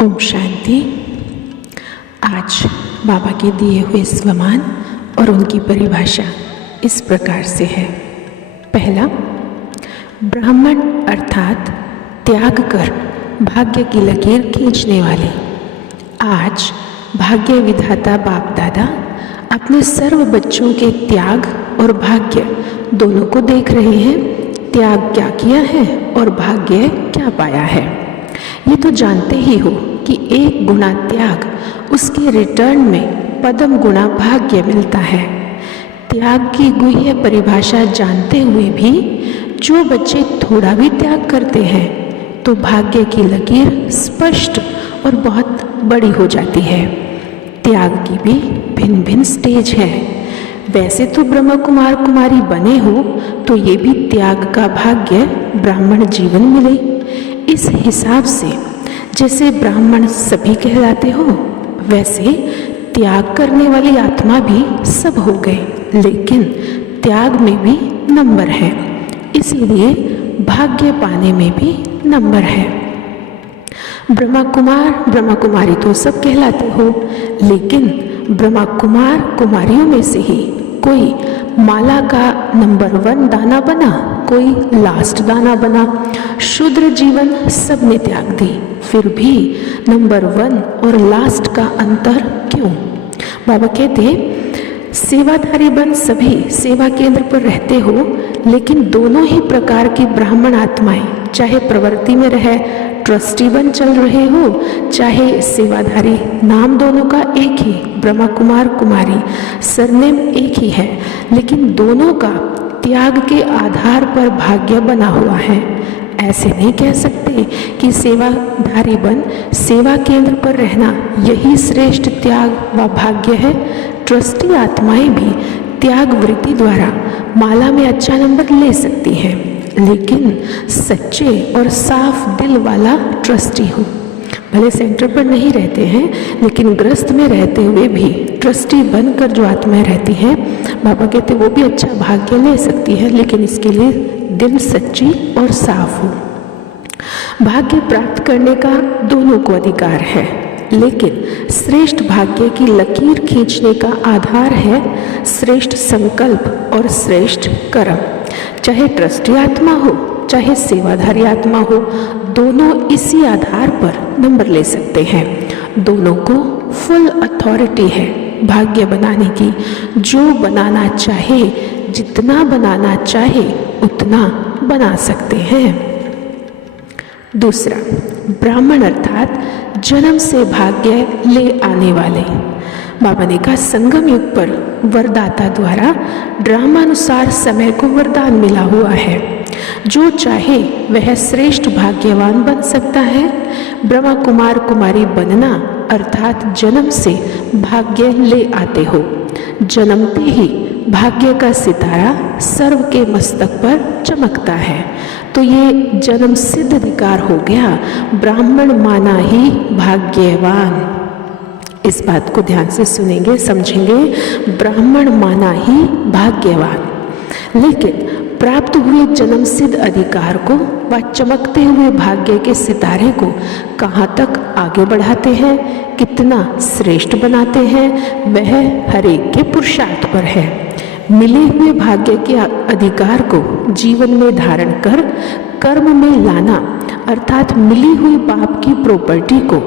ओम शांति। आज बाबा के दिए हुए स्वमान और उनकी परिभाषा इस प्रकार से है। पहला, ब्राह्मण अर्थात त्याग कर भाग्य की लकीर खींचने वाले। आज भाग्य विधाता बाप दादा अपने सर्व बच्चों के त्याग और भाग्य दोनों को देख रहे हैं। त्याग क्या किया है और भाग्य क्या पाया है। ये तो जानते ही हो कि एक गुना त्याग उसके रिटर्न में पदम गुना भाग्य मिलता है। त्याग की गुह्य परिभाषा जानते हुए भी जो बच्चे थोड़ा भी त्याग करते हैं तो भाग्य की लकीर स्पष्ट और बहुत बड़ी हो जाती है। त्याग की भी भिन्न भिन्न स्टेज है। वैसे तो ब्रह्म कुमार कुमारी बने हो तो ये भी त्याग का भाग्य ब्राह्मण जीवन मिले। इस हिसाब से जैसे ब्राह्मण सभी कहलाते हो वैसे त्याग करने वाली आत्मा भी सब हो गए, लेकिन त्याग में भी नंबर है, इसीलिए भाग्य पाने में भी नंबर है। ब्रह्मा कुमार ब्रह्मा कुमारी तो सब कहलाते हो, लेकिन ब्रह्मा कुमार कुमारियों में से ही कोई माला का नंबर 1 दाना बना, कोई लास्ट दाना बना। शूद्र जीवन सब ने त्याग दी, फिर भी नंबर 1 और लास्ट का अंतर क्यों? बाबा कहते सेवाधारी बन सभी सेवा केंद्र पर रहते हो, लेकिन दोनों ही प्रकार की ब्राह्मण आत्माएं चाहे प्रवृत्ति में रहे ट्रस्टी बन चल रहे हो, चाहे सेवाधारी, नाम दोनों का एक ही ब्रह्मा कुमार कुमारी, सरनेम एक ही है, लेकिन दोनों का त्याग के आधार पर भाग्य बना हुआ है। ऐसे नहीं कह सकते कि सेवाधारी बन सेवा केंद्र पर रहना यही श्रेष्ठ त्याग व भाग्य है। ट्रस्टी आत्माएं भी त्याग वृत्ति द्वारा माला में अच्छा नंबर ले सकती हैं, लेकिन सच्चे और साफ दिल वाला ट्रस्टी हो। भले सेंटर पर नहीं रहते हैं, लेकिन ग्रस्त में रहते हुए भी ट्रस्टी बनकर जो आत्माएं रहती हैं, बाबा कहते वो भी अच्छा भाग्य ले सकती है, लेकिन इसके लिए दिल सच्ची और साफ हो। भाग्य प्राप्त करने का दोनों को अधिकार है, लेकिन श्रेष्ठ भाग्य की लकीर खींचने का आधार है श्रेष्ठ संकल्प और श्रेष्ठ कर्म। चाहे ट्रस्टी आत्मा हो चाहे सेवाधारी आत्मा हो, दोनों इसी आधार पर नंबर ले सकते हैं। दोनों को फुल अथॉरिटी है भाग्य बनाने की। जो बनाना चाहे, जितना बनाना चाहे उतना बना सकते हैं। दूसरा, ब्राह्मण अर्थात जन्म से भाग्य ले आने वाले। बाबा ने कहा संगम युग पर वरदाता द्वारा ड्रामानुसार समय को वरदान मिला हुआ है। जो चाहे वह श्रेष्ठ भाग्यवान बन सकता है। ब्रह्मा कुमार कुमारी बनना अर्थात जन्म से भाग्य ले आते हो। जन्मते ही भाग्य का सितारा सर्व के मस्तक पर चमकता है, तो ये जन्म सिद्ध अधिकार हो गया। ब्राह्मण माना ही भाग्यवान। इस बात को ध्यान से सुनेंगे, समझेंगे। ब्राह्मण माना ही भाग्यवान, लेकिन प्राप्त हुए जन्म सिद्ध अधिकार को व चमकते हुए भाग्य के सितारे को कहाँ तक आगे बढ़ाते हैं, कितना श्रेष्ठ बनाते हैं, वह हर एक के पुरुषार्थ पर है। मिले हुए भाग्य के अधिकार को जीवन में धारण कर कर्म में लाना अर्थात मिली हुई बाप की प्रॉपर्टी को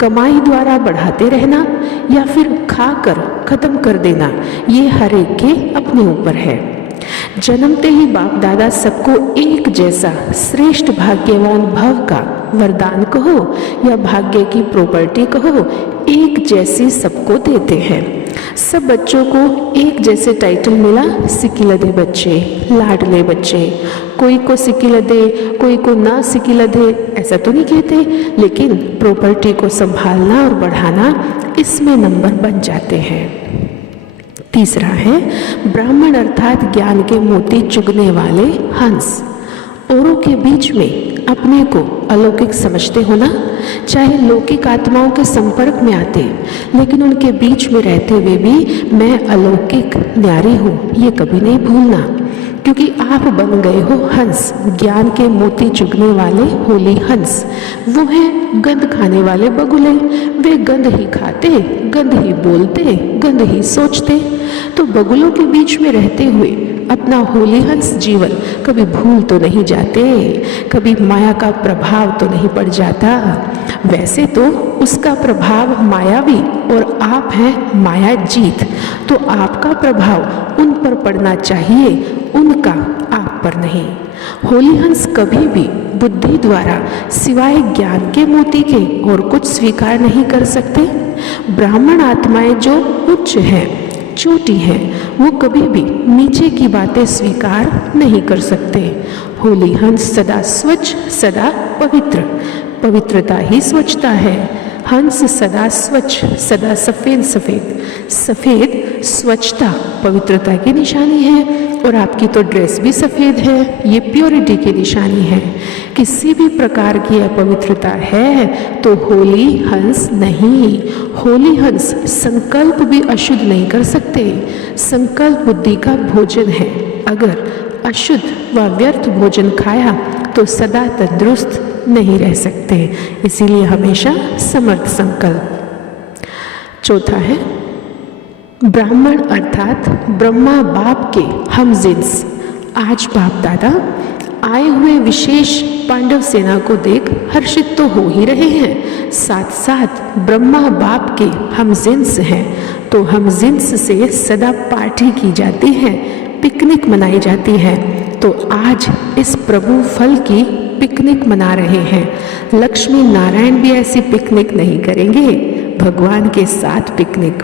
कमाई द्वारा बढ़ाते रहना या फिर खाकर खत्म कर देना, ये हर एक के अपने ऊपर है। जन्मते ही बाप दादा सबको एक जैसा श्रेष्ठ भाग्यवान भव का वरदान कहो या भाग्य की प्रॉपर्टी कहो, एक जैसी सबको देते हैं। सब बच्चों को एक जैसे टाइटल मिला, सिकिलदे बच्चे, लाडले बच्चे। कोई को सिकिलदे, कोई को ना सिकिलदे, ऐसा तो नहीं कहते, लेकिन प्रॉपर्टी को संभालना और बढ़ाना इसमें नंबर बन जाते हैं। तीसरा है ब्राह्मण अर्थात ज्ञान के मोती चुगने वाले हंस। औरों के बीच में अपने को अलौकिक समझते हो ना, चाहे लौकिक आत्माओं के संपर्क में आते, लेकिन उनके बीच में रहते हुए भी मैं अलौकिक न्यारी हूँ, ये कभी नहीं भूलना। क्योंकि आप बन गए हो हंस, ज्ञान के मोती चुगने वाले होली हंस। वो हैं गंध खाने वाले बगुले, वे गंध ही खाते, गंध ही बोलते, गंध ही सोचते। तो बगुलों के बीच में रहते हुए अपना होली हंस जीवन कभी भूल तो नहीं जाते, कभी माया का प्रभाव तो नहीं पड़ जाता। वैसे तो उसका प्रभाव मायावी और आप हैं माया जीत, तो आपका प्रभाव उन पर पड़ना चाहिए, उनका आप पर नहीं। होली हंस कभी भी बुद्धि द्वारा सिवाय ज्ञान के मोती के और कुछ स्वीकार नहीं कर सकते। ब्राह्मण आत्माएं जो उच्च हैं, चोटी है, वो कभी भी नीचे की बातें स्वीकार नहीं कर सकते। होली हंस सदा स्वच्छ, सदा पवित्र, पवित्रता ही स्वच्छता है। हंस सदा स्वच्छ, सदा सफेद सफेद, सफेद स्वच्छता पवित्रता की निशानी है। और आपकी तो ड्रेस भी सफेद है, ये प्योरिटी की निशानी है। किसी भी प्रकार की अपवित्रता है तो होली हंस नहीं। होली हंस संकल्प भी अशुद्ध नहीं कर सकते। संकल्प बुद्धि का भोजन है। अगर अशुद्ध व व्यर्थ भोजन खाया तो सदा तंदुरुस्त नहीं रह सकते। इसीलिए हमेशा समर्थ संकल्प। चौथा है ब्राह्मण अर्थात ब्रह्मा बाप के हम जिन्स। आज बाप दादा आए हुए विशेष पांडव सेना को देख हर्षित तो हो ही रहे हैं, साथ साथ ब्रह्मा बाप के हम जिन्स हैं। तो हम जिन्स से सदा पार्टी की जाती है, पिकनिक मनाई जाती है। तो आज इस प्रभु फल की पिकनिक मना रहे हैं। लक्ष्मी नारायण भी ऐसी पिकनिक नहीं करेंगे, भगवान के साथ पिकनिक।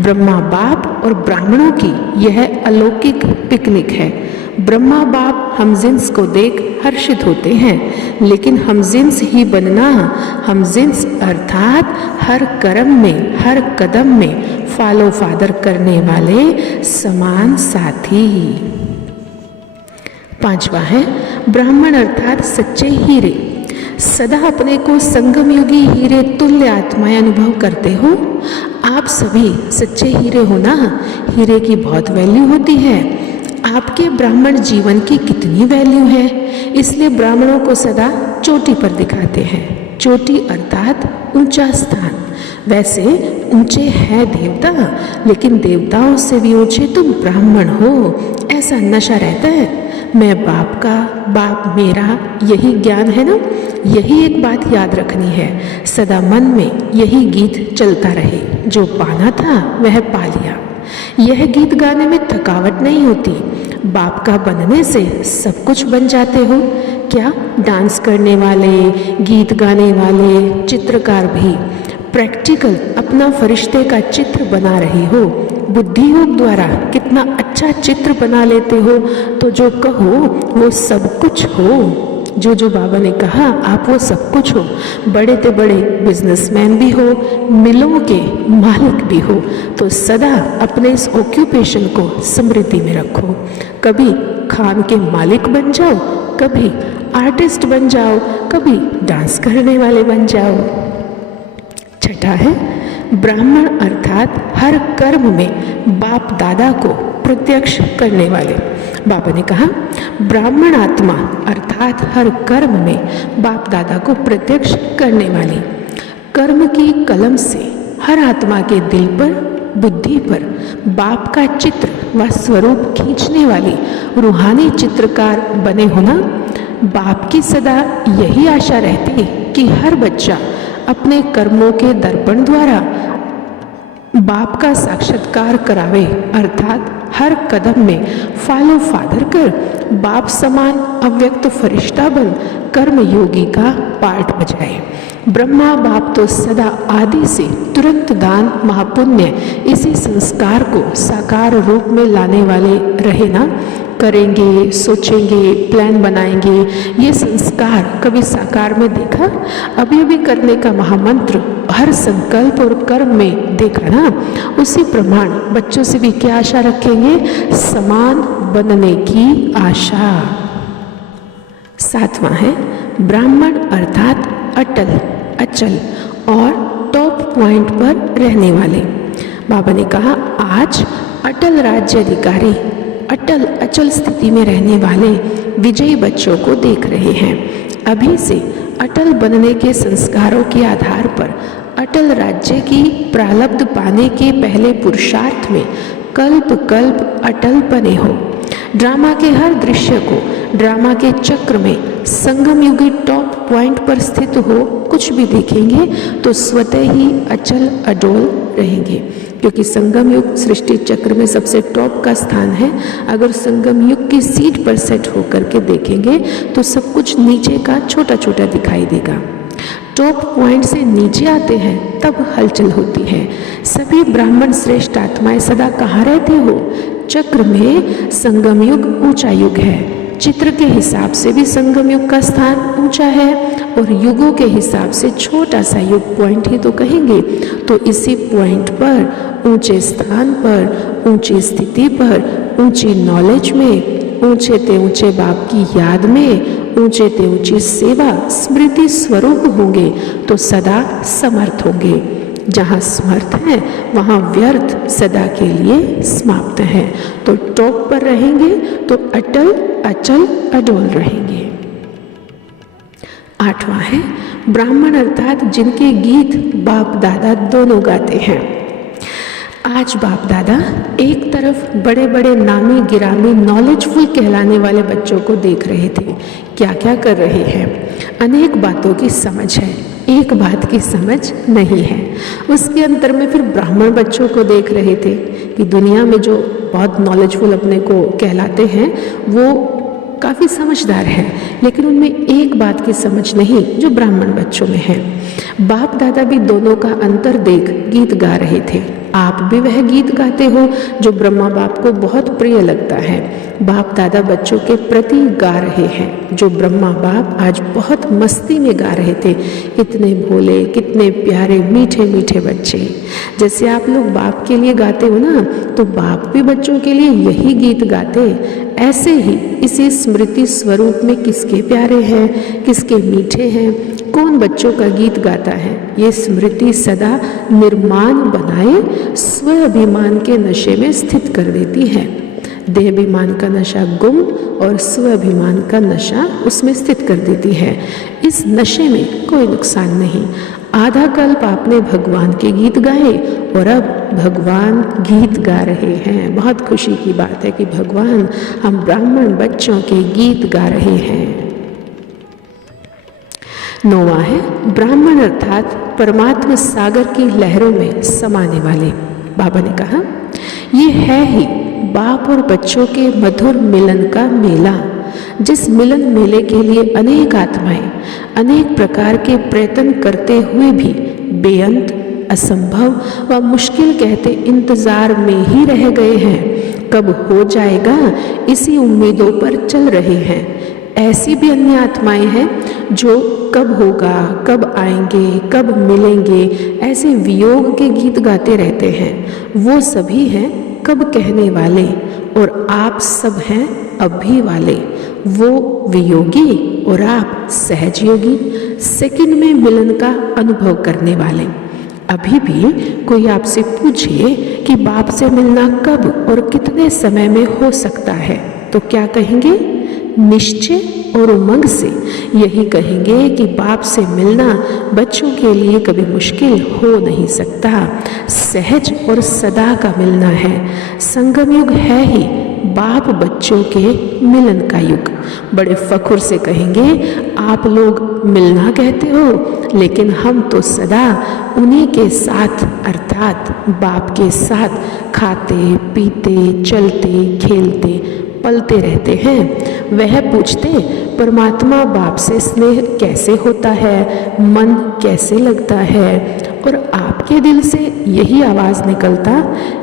ब्रह्मा बाप और ब्राह्मणों की यह अलौकिक पिकनिक है। ब्रह्मा बाप हम जिन्स को देख हर्षित होते हैं, लेकिन हम जिन्स ही बनना, हम जिन्स अर्थात हर कर्म में, हर कदम में फॉलो फादर करने वाले समान साथी। पांचवा है ब्राह्मण अर्थात सच्चे हीरे। सदा अपने को संगम युगी हीरे तुल्य आत्माएं अनुभव करते हो। आप सभी सच्चे हीरे हो ना। हीरे की बहुत वैल्यू होती है। आपके ब्राह्मण जीवन की कितनी वैल्यू है, इसलिए ब्राह्मणों को सदा चोटी पर दिखाते हैं। चोटी अर्थात ऊंचा स्थान। वैसे ऊंचे है देवता, लेकिन देवताओं से भी ऊंचे तुम ब्राह्मण हो, ऐसा नशा रहता है। मैं बाप का, बाप मेरा, यही ज्ञान है ना। यही एक बात याद रखनी है, सदा मन में यही गीत चलता रहे। जो पाना था वह पा लिया। यह गीत गाने में थकावट नहीं होती। बाप का बनने से सब कुछ बन जाते हो। क्या डांस करने वाले, गीत गाने वाले, चित्रकार भी प्रैक्टिकल अपना फरिश्ते का चित्र बना रहे हो। बुद्धि योग द्वारा कितना अच्छा चित्र बना लेते हो। तो जो कहो वो सब कुछ हो। जो बाबा ने कहा आप वो सब कुछ हो। बड़े से बड़े बिजनेसमैन भी हो, मिलों के मालिक भी हो। तो सदा अपने इस ऑक्यूपेशन को स्मृति में रखो। कभी खान के मालिक बन जाओ, कभी आर्टिस्ट बन जाओ, कभी डांस करने वाले बन जाओ। छठा है ब्राह्मण अर्थात हर कर्म में बाप दादा को प्रत्यक्ष करने वाले। बाबा ने कहा ब्राह्मण आत्मा अर्थात हर कर्म में बाप दादा को प्रत्यक्ष करने वाली। कर्म की कलम से हर आत्मा के दिल पर, बुद्धि पर बाप का चित्र व स्वरूप खींचने वाली रूहानी चित्रकार बने होना। बाप की सदा यही आशा रहती कि हर बच्चा अपने कर्मों के दर्पण द्वारा बाप का साक्षात्कार करावे, अर्थात हर कदम में फॉलो फादर कर बाप समान अव्यक्त फरिश्ता बन कर्म योगी का पार्ट बजाए। ब्रह्मा बाप तो सदा आदि से तुरंत दान महापुण्य इसी संस्कार को साकार रूप में लाने वाले रहे ना। करेंगे, सोचेंगे, प्लान बनाएंगे। ये संस्कार कभी साकार में देखा? अभी अभी करने का महामंत्र हर संकल्प और कर्म में देखा ना। उसी प्रमाण बच्चों से भी क्या आशा रखेंगे? समान बनने की आशा। सातवां है ब्राह्मण अर्थात अटल, अचल और टॉप पॉइंट पर रहने वाले। बाबा ने कहा आज अटल राज्य अधिकारी अटल अचल स्थिति में रहने वाले विजयी बच्चों को देख रहे हैं। अभी से अटल बनने के संस्कारों के आधार पर अटल राज्य की प्रारब्ध पाने के पहले पुरुषार्थ में कल्प कल्प अटल बने हो। ड्रामा के हर दृश्य को ड्रामा के चक्र में संगम युगी टॉप पॉइंट पर स्थित हो कुछ भी देखेंगे तो स्वतः ही अचल अडोल रहेंगे, क्योंकि संगम युग सृष्टि चक्र में सबसे टॉप का स्थान है। अगर संगम युग की सीट पर सेट होकर के देखेंगे तो सब कुछ नीचे का छोटा छोटा दिखाई देगा। टॉप पॉइंट से नीचे आते हैं तब हलचल होती है। सभी ब्राह्मण श्रेष्ठ आत्माएं सदा कहाँ रहते हो? चक्र में संगम युग ऊंचा युग है। चित्र के हिसाब से भी संगम युग का स्थान ऊंचा है और युगों के हिसाब से छोटा सा युग पॉइंट ही तो कहेंगे। तो इसी पॉइंट पर, ऊंचे स्थान पर, ऊंची स्थिति पर, ऊंची नॉलेज में, ऊंचे ते ऊंचे बाप की याद में, ऊंचे ते ऊंची सेवा स्मृति स्वरूप होंगे तो सदा समर्थ होंगे। जहाँ समर्थ है वहाँ व्यर्थ सदा के लिए समाप्त है। तो टॉप पर रहेंगे तो अटल अचल अडोल रहेंगे। 8वां है ब्राह्मण, अर्थात जिनके गीत बाप दादा दोनों गाते हैं। आज बाप दादा एक तरफ बड़े बड़े नामी गिरामी नॉलेजफुल कहलाने वाले बच्चों को देख रहे थे, क्या क्या कर रहे हैं। अनेक बातों की समझ है, एक बात की समझ नहीं है। उसके अंतर में फिर ब्राह्मण बच्चों को देख रहे थे कि दुनिया में जो बहुत नॉलेजफुल अपने को कहलाते हैं वो काफ़ी समझदार हैं, लेकिन उनमें एक बात की समझ नहीं जो ब्राह्मण बच्चों में है। बाप दादा भी दोनों का अंतर देख गीत गा रहे थे। आप भी वह गीत गाते हो जो ब्रह्मा बाप को बहुत प्रिय लगता है। बाप दादा बच्चों के प्रति गा रहे हैं जो ब्रह्मा बाप आज बहुत मस्ती में गा रहे थे। कितने भोले, कितने प्यारे, मीठे मीठे बच्चे। जैसे आप लोग बाप के लिए गाते हो ना, तो बाप भी बच्चों के लिए यही गीत गाते। ऐसे ही इसी स्मृति स्वरूप में किसके प्यारे हैं, किसके मीठे हैं, कौन बच्चों का गीत गाता है। ये स्मृति सदा निर्माण बनाए स्वाभिमान के नशे में स्थित कर देती है। देहाभिमान का नशा गुम और स्वाभिमान का नशा उसमें स्थित कर देती है। इस नशे में कोई नुकसान नहीं। आधा कल्प आपने भगवान के गीत गाए और अब भगवान गीत गा रहे हैं। बहुत खुशी की बात है कि भगवान हम ब्राह्मण बच्चों के गीत गा रहे हैं। 9वां है ब्राह्मण, अर्थात परमात्मा सागर की लहरों में समाने वाले। बाबा ने कहा ये है ही बाप और बच्चों के मधुर मिलन का मेला, जिस मिलन मेले के लिए अनेक आत्माएं अनेक प्रकार के प्रयत्न करते हुए भी बेअंत, असंभव व मुश्किल कहते इंतजार में ही रह गए हैं। कब हो जाएगा इसी उम्मीदों पर चल रहे हैं। ऐसी भी अन्य आत्माएं हैं जो कब होगा, कब आएंगे, कब मिलेंगे, ऐसे वियोग के गीत गाते रहते हैं। वो सभी हैं कब कहने वाले और आप सब हैं अभी वाले। वो वियोगी और आप सहज योगी, सेकंड में मिलन का अनुभव करने वाले। अभी भी कोई आपसे पूछे कि बाप से मिलना कब और कितने समय में हो सकता है, तो क्या कहेंगे? निश्चय और उमंग से यही कहेंगे कि बाप से मिलना बच्चों के लिए कभी मुश्किल हो नहीं सकता। सहज और सदा का मिलना है। संगम युग है ही बाप बच्चों के मिलन का युग। बड़े फख्र से कहेंगे आप लोग मिलना कहते हो, लेकिन हम तो सदा उन्हीं के साथ, अर्थात बाप के साथ खाते पीते चलते खेलते पलते रहते हैं। वह पूछते परमात्मा बाप से स्नेह कैसे होता है, मन कैसे लगता है, और आपके दिल से यही आवाज़ निकलता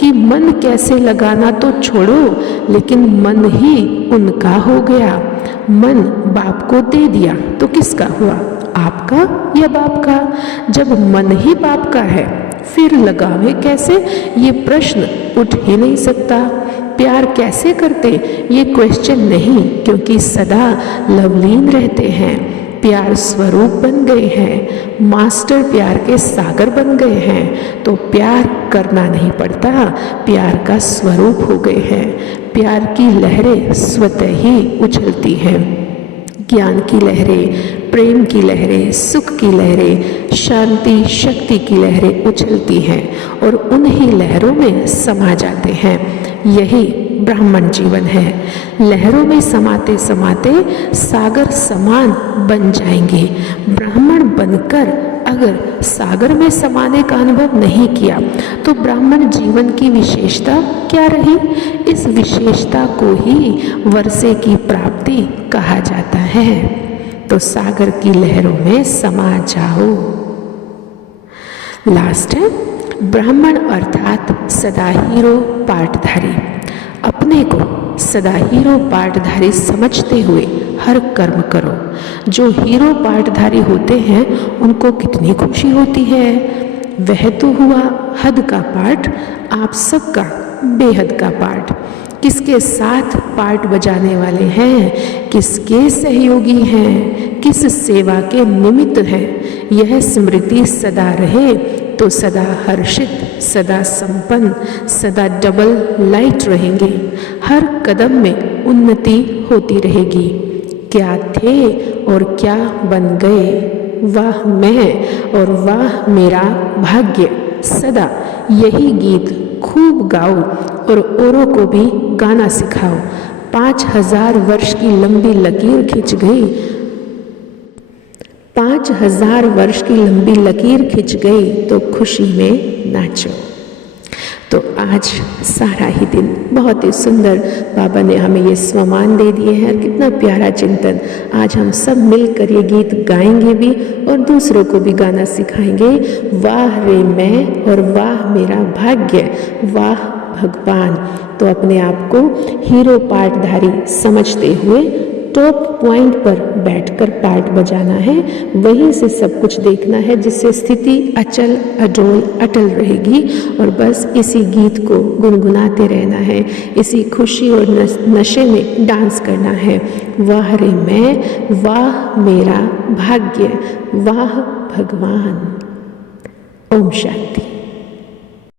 कि मन कैसे लगाना तो छोड़ो, लेकिन मन ही उनका हो गया। मन बाप को दे दिया तो किसका हुआ, आपका या बाप का? जब मन ही बाप का है फिर लगावे कैसे, ये प्रश्न उठ ही नहीं सकता। प्यार कैसे करते, ये क्वेश्चन नहीं, क्योंकि सदा लवलीन रहते हैं। प्यार स्वरूप बन गए हैं, मास्टर प्यार के सागर बन गए हैं, तो प्यार करना नहीं पड़ता, प्यार का स्वरूप हो गए हैं। प्यार की लहरें स्वतः ही उछलती हैं। ज्ञान की लहरें, प्रेम की लहरें, सुख की लहरें, शांति शक्ति की लहरें उछलती हैं और उन्हीं लहरों में समा जाते हैं। यही ब्राह्मण जीवन है। लहरों में समाते समाते सागर समान बन जाएंगे। ब्राह्मण बनकर अगर सागर में समाने का अनुभव नहीं किया तो ब्राह्मण जीवन की विशेषता क्या रही? इस विशेषता को ही वर्षे की प्राप्ति कहा जाता है। तो सागर की लहरों में समा जाओ। लास्ट है ब्राह्मण अर्थात सदा हीरो पाठधारी। अपने को सदा हीरो पाठधारी समझते हुए हर कर्म करो। जो हीरो पाठधारी होते हैं उनको कितनी खुशी होती है। वह तो हुआ हद का पाठ, आप सबका बेहद का पाठ। किसके साथ पाठ बजाने वाले हैं, किसके सहयोगी हैं, किस सेवा के निमित्त हैं, यह स्मृति सदा रहे तो सदा हर्षित, सदा संपन्न, सदा डबल लाइट रहेंगे। हर कदम में उन्नति होती रहेगी। क्या थे और क्या बन गए, वाह मैं और वाह मेरा भाग्य। सदा यही गीत खूब गाओ और औरों को भी गाना सिखाओ। 5000 वर्ष की लंबी लकीर खिंच गई, 5000 वर्ष की लंबी लकीर खिंच गई तो खुशी में नाचो। तो आज सारा ही दिन बहुत ही सुंदर बाबा ने हमें ये स्वमान दे दिए हैं। कितना प्यारा चिंतन। आज हम सब मिलकर ये गीत गाएंगे भी और दूसरों को भी गाना सिखाएंगे। वाह रे मैं और वाह मेरा भाग्य, वाह भगवान। तो अपने आप को हीरो पाठधारी समझते हुए टॉप पॉइंट पर बैठकर पाठ बजाना है। वहीं से सब कुछ देखना है जिससे स्थिति अचल अडोल अटल रहेगी। और बस इसी गीत को गुनगुनाते रहना है, इसी खुशी और नशे में डांस करना है। वाह रे मैं, वाह मेरा भाग्य, वाह भगवान। ओम शांति।